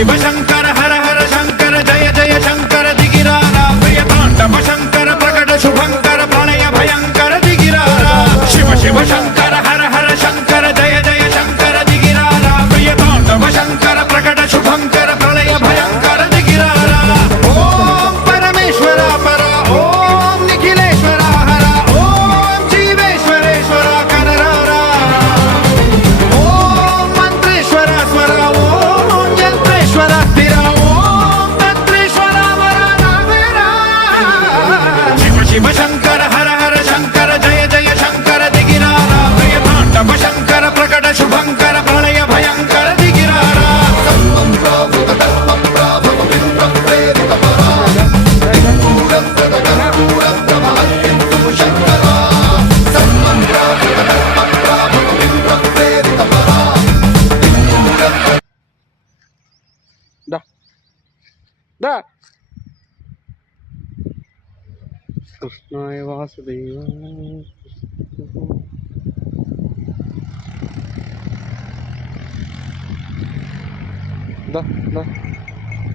शिव शंकर हर हर शंकर जय जय शंकर दिगिरारा प्रिय तांडव शंकर प्रकट शुभंकर प्रणय भयंकर दिगिरारा शिव शिव शंकर हर हर शंकर जय जय शंकर दिगिरारा प्रिय तांडव शंकर प्रकट शुभंकर प्रणय भयंकर दिगिरारा ओम परमेश्वरा परा ओम निखिलेश्वरा हरा ओम जीवेश्वरेश्वरा कनरारा ओम मंत्रेश्वरा स्वरा ओम यंत्रेश्वरा स्थिरा ओम तंत्रेश्वरा वरा नावेरा शिव शिव शंकर हर हर शंकर जय जय शंकर दिगिरारा प्रिय तांडव शंकर प्रकट शुभंकर प्रणय भयंकर दिगिरारा దా దా కృష్ణాయ వాసుదేవ దా దా